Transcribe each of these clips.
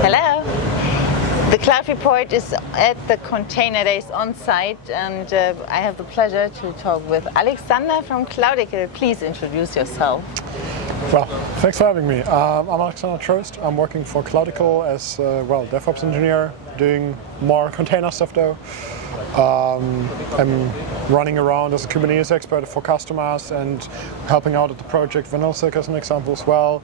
Hello. The Cloud Report is at the Container Days on site, and I have the pleasure to talk with Alexander from Cloudical. Please introduce yourself. Well, thanks for having me. I'm Alexander Trost. I'm working for Cloudical as DevOps engineer, doing more container stuff though. I'm running around as a Kubernetes expert for customers and helping out at the project Vanilsic as an example as well.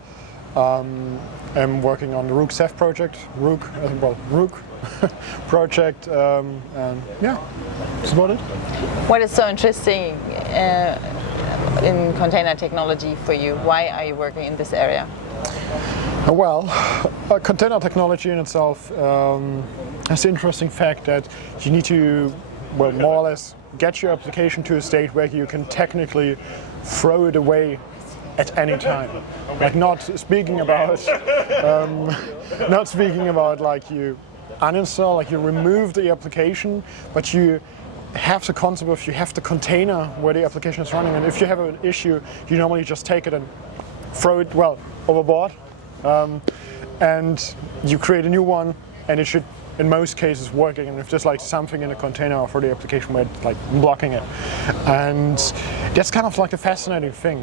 I'm working on the Rook Ceph project, Rook project, and yeah, that's about it. What is so interesting in container technology for you? Why are you working in this area? Well, container technology in itself has the interesting fact that you need to, more or less, get your application to a state where you can technically throw it away at any time. Like not speaking about like you uninstall, like you remove the application, but you have the concept of you have the container where the application is running, and if you have an issue, you normally just take it and throw it overboard, and you create a new one, and it should, in most cases, working. And if there's like something in a container for the application where it's like blocking it, and that's kind of like a fascinating thing.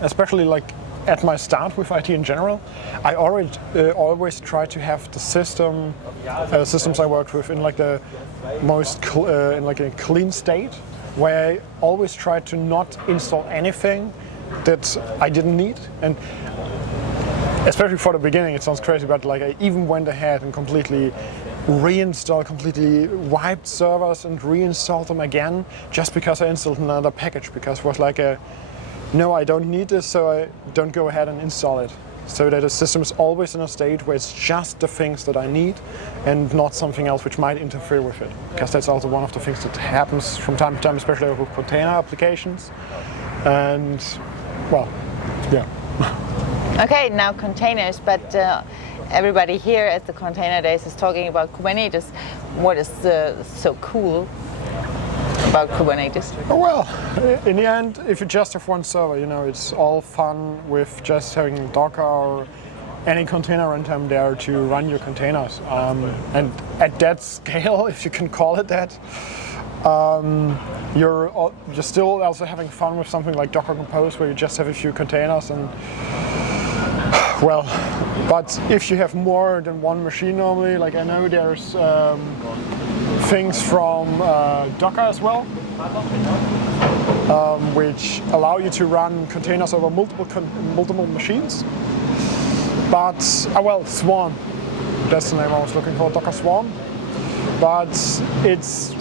Especially like at my start with IT in general, I always try to have the systems I worked with in like the most in like a clean state, where I always try to not install anything that I didn't need. And especially for the beginning, it sounds crazy, but like I even went ahead and completely wiped servers and reinstalled them again just because I installed another package, because it was like no, I don't need this, so I don't go ahead and install it. So that the system is always in a state where it's just the things that I need and not something else which might interfere with it. Because that's also one of the things that happens from time to time, especially with container applications. And, well, yeah. Okay, now containers, but everybody here at the Container Days is talking about Kubernetes. What is so cool about Kubernetes? Well, in the end, if you just have one server, you know, it's all fun with just having Docker or any container runtime there to run your containers. And at that scale, if you can call it that, you're still also having fun with something like Docker Compose, where you just have a few containers and, well, but if you have more than one machine normally, like I know there's things from Docker as well, which allow you to run containers over multiple machines. But, Swarm, that's the name I was looking for, Docker Swarm. But it's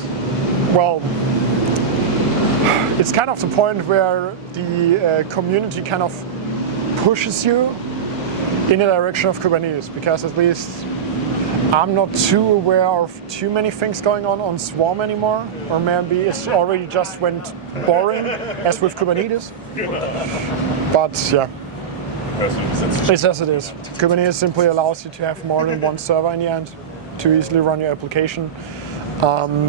kind of the point where the community kind of pushes you in the direction of Kubernetes, because at least I'm not too aware of too many things going on Swarm anymore, or maybe it's already just went boring as with Kubernetes. But yeah, it's as it is. Kubernetes simply allows you to have more than one server in the end to easily run your application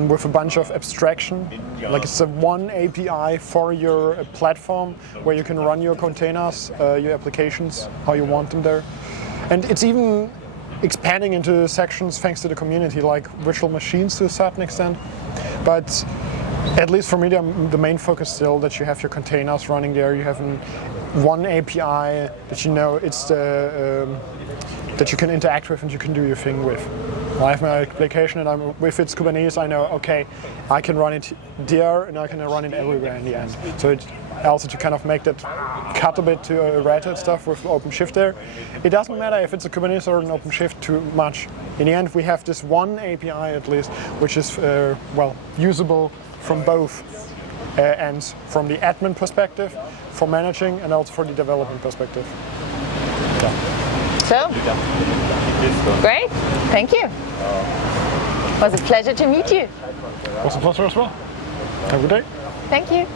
with a bunch of abstraction. Like it's a one API for your platform where you can run your containers, your applications, how you want them there. And it's even expanding into sections thanks to the community, like virtual machines to a certain extent. But at least for me, the main focus still that you have your containers running there. You have one API that you know it's that you can interact with and you can do your thing with. I have my application and if it's Kubernetes, I know, okay, I can run it there and I can run it everywhere in the end. So it also to kind of make that cut a bit to Red Hat stuff with OpenShift there. It doesn't matter if it's a Kubernetes or an OpenShift too much. In the end, we have this one API at least, which is usable from both ends, from the admin perspective, for managing, and also for the development perspective. Yeah. So, great, thank you. It was a pleasure to meet you. It was a pleasure as well. Have a good day. Thank you.